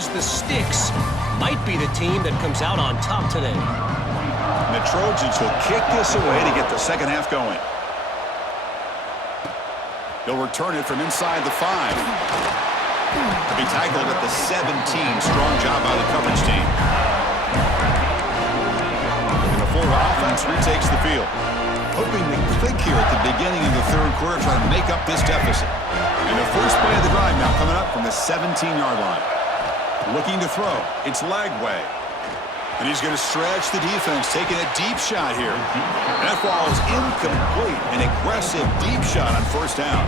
loves the sticks, might be the team that comes out on top today. And the Trojans will kick this away to get the second half going. They'll return it from inside the 5. To be tackled at the 17. Strong job by the coverage team. And the Florida offense retakes the field. Hoping to click here at the beginning of the third quarter, trying to make up this deficit. And the first play of the drive now coming up from the 17-yard line. Looking to throw. It's Lagway. And he's going to stretch the defense, taking a deep shot here. That ball is incomplete. An aggressive deep shot on first down.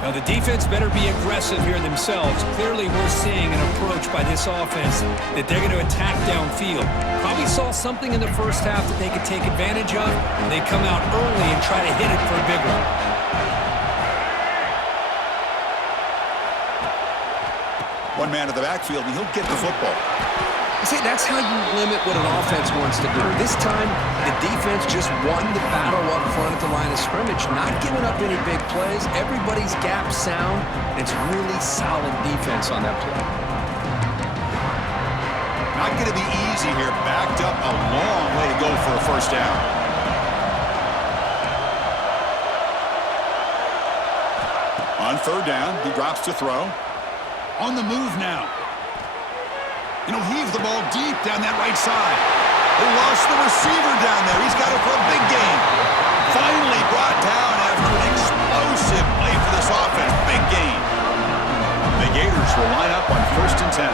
Now the defense better be aggressive here themselves. Clearly we're seeing an approach by this offense that they're going to attack downfield. Probably saw something in the first half that they could take advantage of. They come out early and try to hit it for a big one. One man in the backfield, and he'll get the football. See, that's how you limit what an offense wants to do. This time, the defense just won the battle up front at the line of scrimmage, not giving up any big plays. Everybody's gap sound. It's really solid defense on that play. Not going to be easy here. Backed up a long way to go for a first down. On third down, he drops to throw. On the move now. And he'll heave the ball deep down that right side. They lost the receiver down there. He's got it for a big gain. Finally brought down after an explosive play for this offense. Big gain. The Gators will line up on 1st and 10.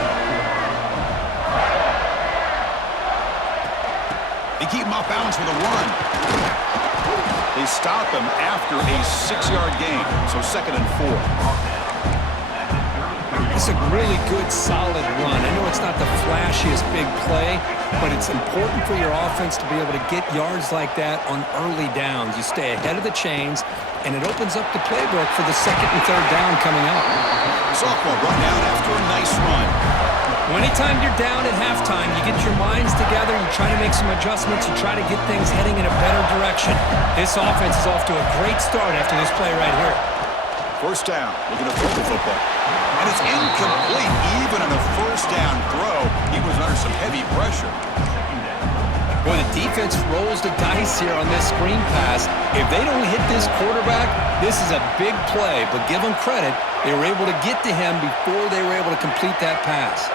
They keep him off balance with a run. They stop him after a 6-yard gain. So 2nd and 4. It's a really good, solid run. I know it's not the flashiest big play, but it's important for your offense to be able to get yards like that on early downs. You stay ahead of the chains, and it opens up the playbook for the 2nd and 3rd down coming up. Sophomore run down after a nice run. Anytime you're down at halftime, you get your minds together, you try to make some adjustments, you try to get things heading in a better direction. This offense is off to a great start after this play right here. First down, looking to throw the football. And it's incomplete. Even on a first down throw, he was under some heavy pressure. Boy, the defense rolls the dice here on this screen pass. If they don't hit this quarterback, this is a big play. But give them credit, they were able to get to him before they were able to complete that pass.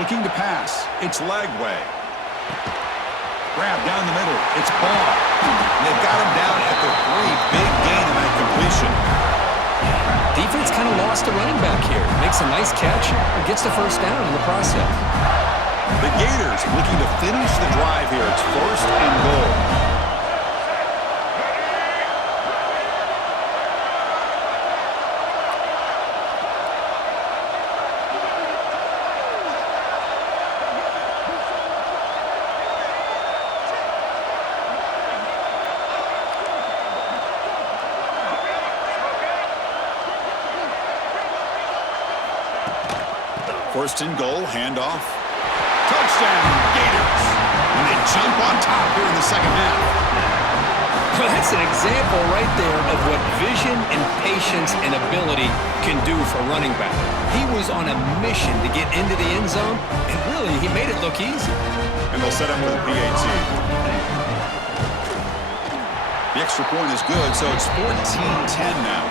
Looking to pass, it's Lagway. Grab down the middle, it's Ball. They've got him down at the 3. Big gain in that completion. Defense kind of lost a running back here. Makes a nice catch and gets the first down in the process. The Gators looking to finish the drive here. It's 1st and goal. First and goal, handoff. Touchdown, Gators. And they jump on top here in the second half. Well, that's an example right there of what vision and patience and ability can do for a running back. He was on a mission to get into the end zone, and really, he made it look easy. And they'll set up for the PAT. The extra point is good, so it's 14-10 now.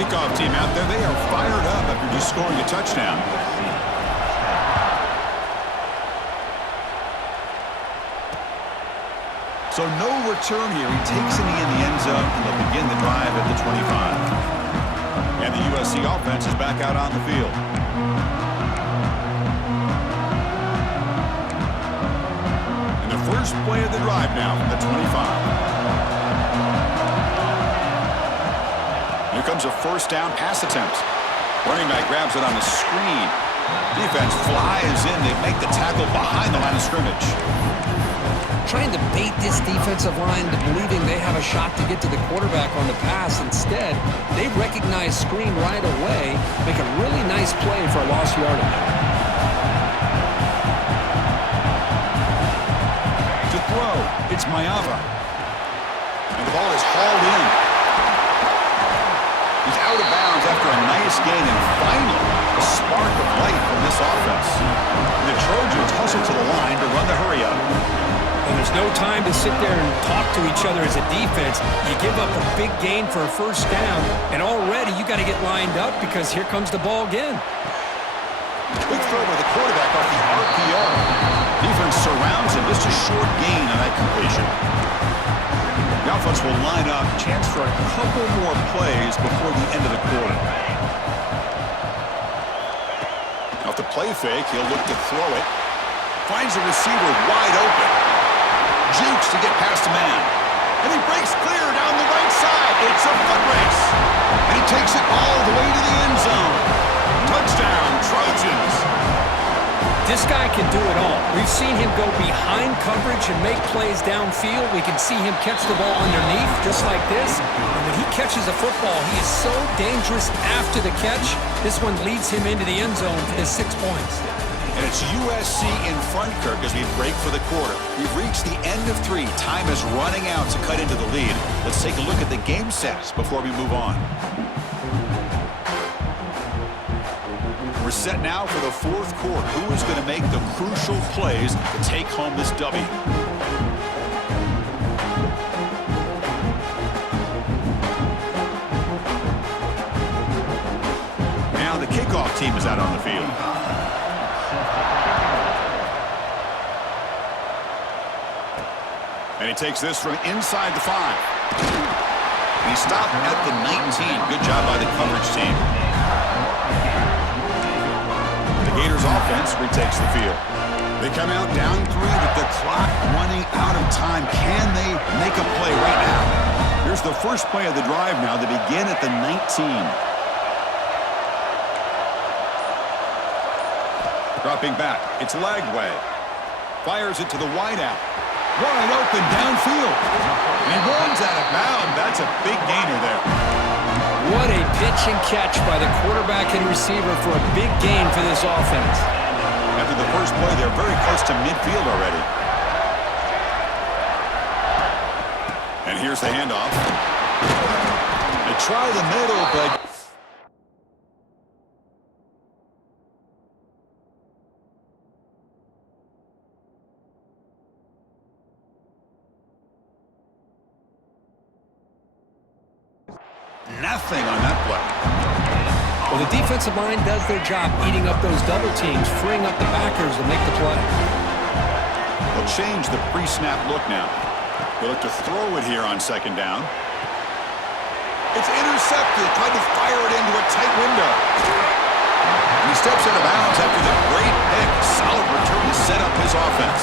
Kickoff team out there, they are fired up after just scoring a touchdown. So no return here. He takes it in the end zone, and they'll begin the drive at the 25. And the USC offense is back out on the field. And the first play of the drive now from the 25. Here comes a first down pass attempt. Running back grabs it on the screen. Defense flies in. They make the tackle behind the line of scrimmage. Trying to bait this defensive line to believing they have a shot to get to the quarterback on the pass. Instead, they recognize screen right away, make a really nice play for a lost yardage. To throw, it's Mayava. And the ball is hauled in. He's out of bounds after a nice gain in Fires it to the line to run the hurry up. And there's no time to sit there and talk to each other as a defense. You give up a big gain for a first down, and already you got to get lined up because here comes the ball again. Quick throw by the quarterback off the RPO. Defense surrounds him. Just a short gain on that completion. The offense will line up. Chance for a couple more plays before the end of the quarter. Off the play fake, he'll look to throw it. Finds the receiver wide open. Jukes to get past a man. And he breaks clear down the right side. It's a foot race. And he takes it all the way to the end zone. Touchdown, Trojans. This guy can do it all. We've seen him go behind coverage and make plays downfield. We can see him catch the ball underneath, just like this. And when he catches a football, he is so dangerous after the catch. This one leads him into the end zone for the 6 points. And it's USC in front, Kirk, as we break for the quarter. We've reached the end of 3. Time is running out to cut into the lead. Let's take a look at the game sets before we move on. We're set now for the 4th quarter. Who is going to make the crucial plays to take home this W? Now the kickoff team is out on the field. And he takes this from inside the 5. He stopped at the 19. Good job by the coverage team. The Gators offense retakes the field. They come out down 3 with the clock running out of time. Can they make a play right now? Here's the first play of the drive now. They begin at the 19. Dropping back. It's Lagway. Fires it to the wideout. Wide open downfield. And he runs out of bounds. That's a big gainer there. What a pitch and catch by the quarterback and receiver for a big gain for this offense. After the first play, they're very close to midfield already. And here's the handoff. They try the middle, but nothing on that play. Well, the defensive line does their job eating up those double teams, freeing up the backers to make the play. They'll change the pre-snap look now. They'll look to throw it here on 2nd down. It's intercepted. Tried to fire it into a tight window. And he steps out of bounds after the great pick. Solid return to set up his offense.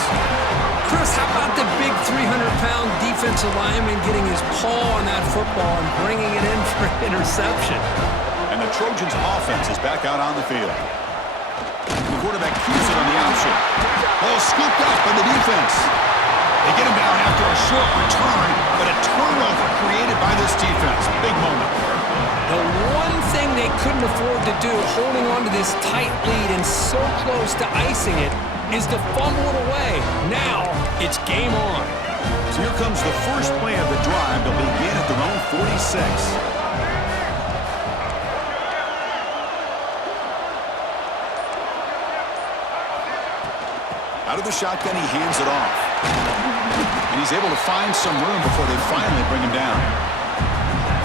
Chris, how about the big 300-pound defensive lineman getting his paw on that football and bringing it in for an interception? And the Trojans' offense is back out on the field. The quarterback keeps it on the option. Ball scooped up by the defense. They get him down after a short return, but a turnover created by this defense. Big moment. The one thing they couldn't afford to do, holding on to this tight lead and so close to icing it, is to fumble it away. Now, it's game on. So here comes the first play of the drive. They'll begin at their own 46. Out of the shotgun, he hands it off. And he's able to find some room before they finally bring him down.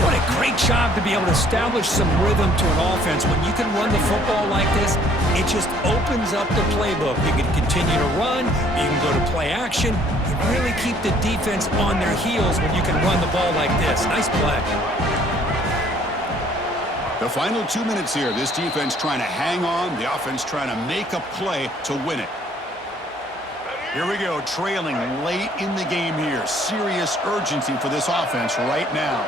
What a great job to be able to establish some rhythm to an offense. When you can run the football like this, it just opens up the playbook. You can continue to run, you can go to play action. You really keep the defense on their heels when you can run the ball like this. Nice play. The final 2 minutes here. This defense trying to hang on. The offense trying to make a play to win it. Here we go, trailing late in the game here. Serious urgency for this offense right now.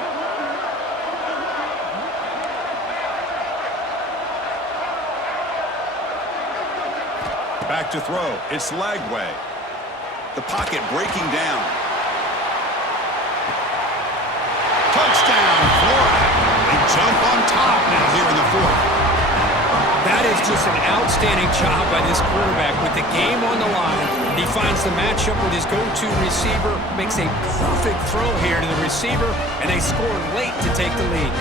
Back to throw. It's Lagway. The pocket breaking down. Touchdown, Florida. They jump on top now here in the 4th. That is just an outstanding job by this quarterback with the game on the line. He finds the matchup with his go-to receiver, makes a perfect throw here to the receiver, and they score late to take the lead.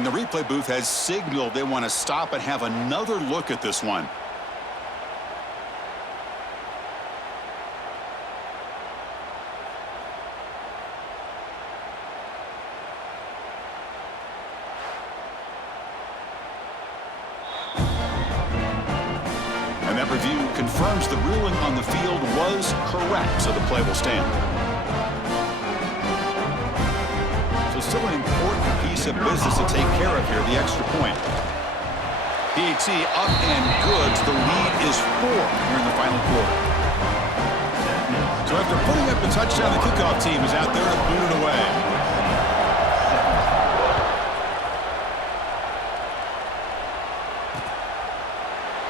And the replay booth has signaled they want to stop and have another look at this one. And that review confirms the ruling on the field was correct, so the play will stand. So still an important piece of business to take care of here, the extra point. PAT up and good. The lead is 4 here in the final quarter. So after putting up the touchdown, the kickoff team is out there to boot it away.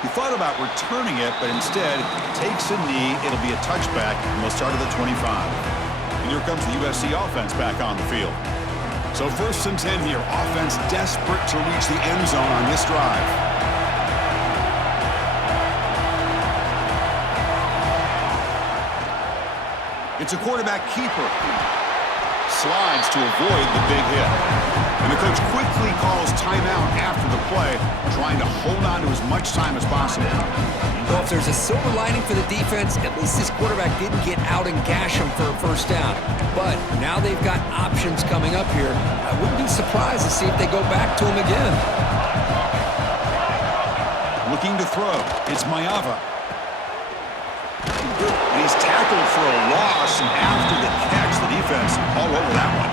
He thought about returning it, but instead takes a knee. It'll be a touchback, and we'll start at the 25. And here comes the USC offense back on the field. So 1st and 10 here. Offense desperate to reach the end zone on this drive. It's a quarterback keeper. Slides to avoid the big hit. And the coach quickly calls timeout after the play, trying to hold on to as much time as possible. Well, if there's a silver lining for the defense, at least this quarterback didn't get out and gash him for a first down. But now they've got options coming up here. I wouldn't be surprised to see if they go back to him again. Looking to throw. It's Mayava. And he's tackled for a loss, and after the catch, the defense all over that one.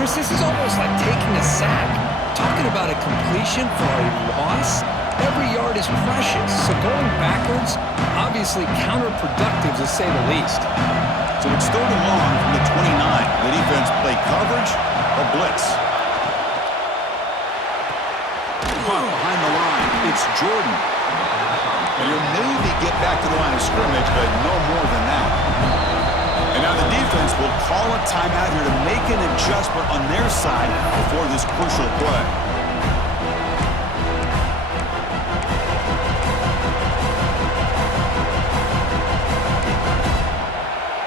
Chris, this is almost like taking a sack. Talking about a completion for a loss? Every yard is precious, so going backwards, obviously counterproductive to say the least. So it's 3rd and long from the 29. The defense play coverage or blitz. Punt behind the line. It's Jordan. And he'll maybe get back to the line of scrimmage, but no more than that. And now the defense will call a timeout here to make an adjustment on their side before this crucial play.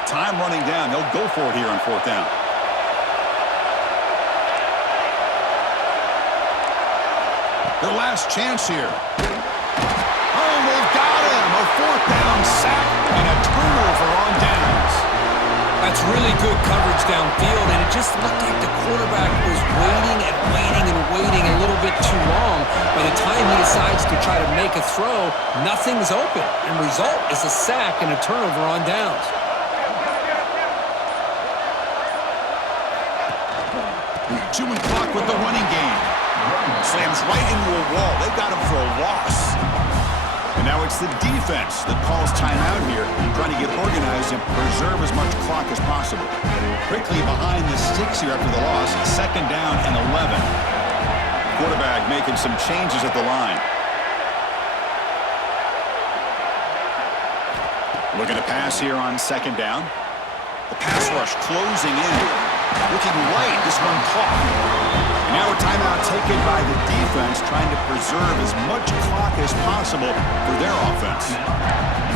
Time running down. They'll go for it here on 4th down. Their last chance here. Oh, they've got him. A 4th down sack and a turnover on downs. That's really good coverage downfield, and it just looked like the quarterback was waiting and waiting and waiting a little bit too long. By the time he decides to try to make a throw, nothing's open. And result is a sack and a turnover on downs. Chewing clock with the running game. Slams right into a wall. They got him for a loss. And now it's the defense that calls timeout here, trying to get organized and preserve as much clock as possible. Quickly behind the sticks here after the loss, 2nd down and 11. Quarterback making some changes at the line. Looking to pass here on 2nd down. The pass rush closing in. Looking right, this one caught. And now a timeout taken by the defense, trying to preserve as much clock as possible for their offense.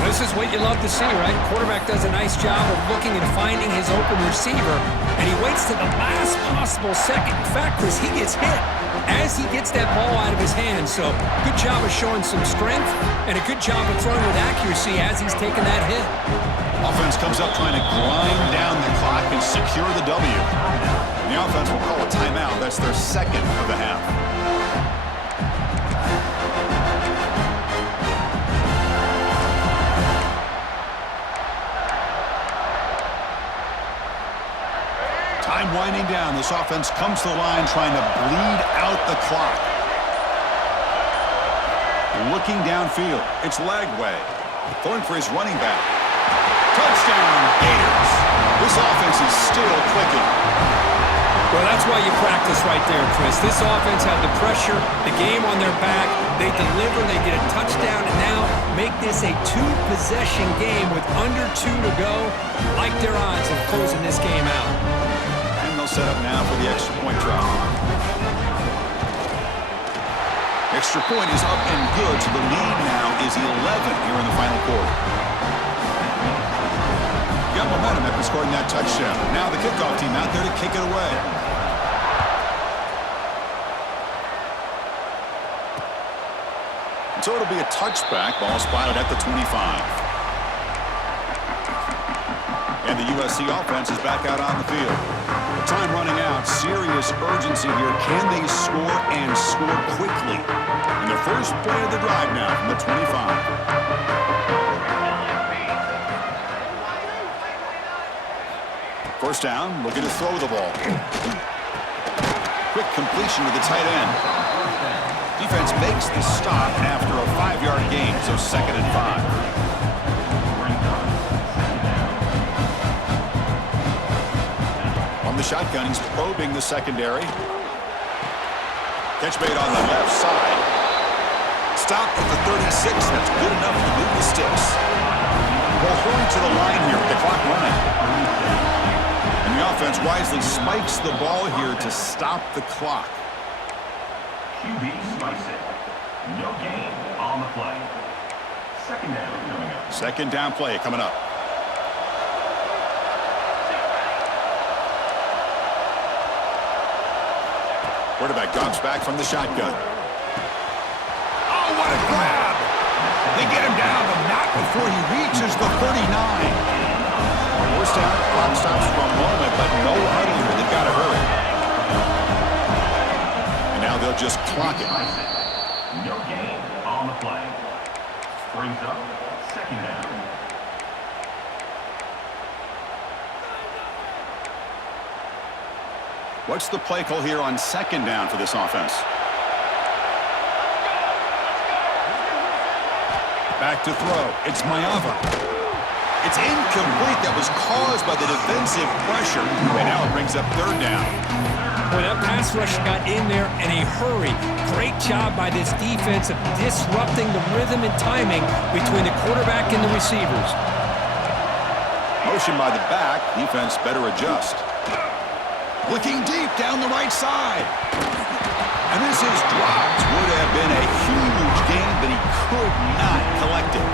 This is what you love to see, right? Quarterback does a nice job of looking and finding his open receiver, and he waits to the last possible second. In fact, Chris, he gets hit as he gets that ball out of his hand. So good job of showing some strength and a good job of throwing with accuracy as he's taking that hit. Offense comes up trying to grind down the clock and secure the W. And the offense will call a timeout. That's their 2nd of the half. Time winding down. This offense comes to the line trying to bleed out the clock. Looking downfield. It's Lagway. Throwing for his running back. Touchdown, Gators. This offense is still clicking. Well, that's why you practice right there, Chris. This offense had the pressure, the game on their back. They deliver, they get a touchdown, and now make this a 2-possession game with under 2 to go. Like their odds of closing this game out. And they'll set up now for the extra point try. Extra point is up and good, so the lead now is 11 here in the final quarter. Got momentum after scoring that touchdown. Now the kickoff team out there to kick it away. So it'll be a touchback. Ball spotted at the 25. And the USC offense is back out on the field. Time running out. Serious urgency here. Can they score and score quickly? And the first play of the drive now from the 25. First down, looking to throw the ball. Quick completion to the tight end. Defense makes the stop after a 5-yard gain, so 2nd and 5. On the shotgun, he's probing the secondary. Catch made on the left side. Stop at the 36. That's good enough to move the sticks. Well, hurry to the line here with the clock running. And the offense wisely spikes the ball here to stop the clock. QB slice it. No gain on the play. 2nd down coming up. 2nd down play coming up. Quarterback drops back from the shotgun. Oh, what a grab! They get him down, but not before he reaches the 39. First down, clock stops for a moment, but no huddle here. They've got to hurry. And now they'll just clock it. No gain on the play. Brings up 2nd down. What's the play call here on 2nd down for this offense? Back to throw. It's Mayava. It's incomplete. That was caused by the defensive pressure. And now it brings up 3rd down. Boy, that pass rush got in there in a hurry. Great job by this defense of disrupting the rhythm and timing between the quarterback and the receivers. Motion by the back. Defense better adjust. Looking deep down the right side. And this is dropped. Would have been a huge gain, but he could not collect it.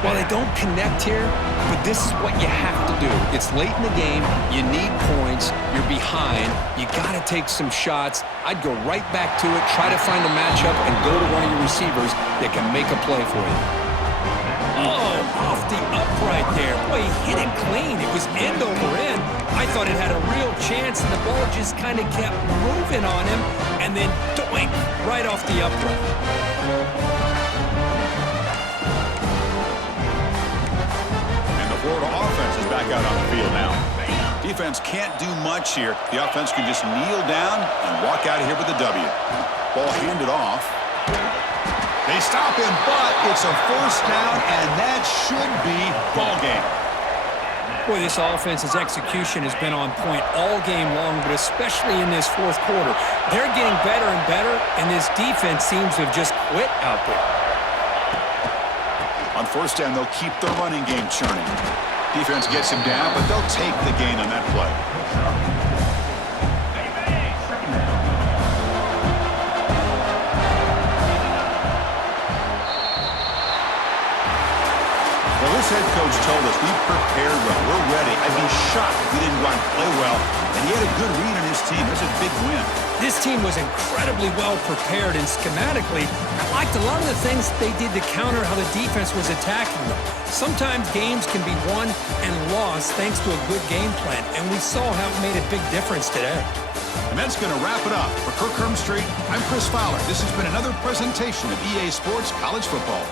Well, they don't connect here, but this is what you have to do. It's late in the game. You need points. You're behind. You got to take some shots. I'd go right back to it, try to find a matchup, and go to one of your receivers that can make a play for you. Oh, off the upright there. Boy, he hit it clean. It was end over end. I thought it had a real chance, and the ball just kind of kept moving on him, and then doink, right off the upright. Florida offense is back out on the field now. Defense can't do much here. The offense can just kneel down and walk out of here with a W. Ball handed off. They stop him, but it's a 1st down, and that should be ball game. Boy, this offense's execution has been on point all game long, but especially in this 4th quarter. They're getting better and better, and this defense seems to have just quit out there. On 1st down, they'll keep the running game churning. Defense gets him down, but they'll take the gain on that play. Well, this head coach told us we prepared well. We're ready. I'd be shocked if we didn't go out and play well. And he had a good read on his team. That's a big win. This team was incredibly well prepared, and schematically, I liked a lot of the things they did to counter how the defense was attacking them. Sometimes games can be won and lost thanks to a good game plan, and we saw how it made a big difference today. And that's going to wrap it up. For Kirk Herbstreit, I'm Chris Fowler. This has been another presentation of EA Sports College Football.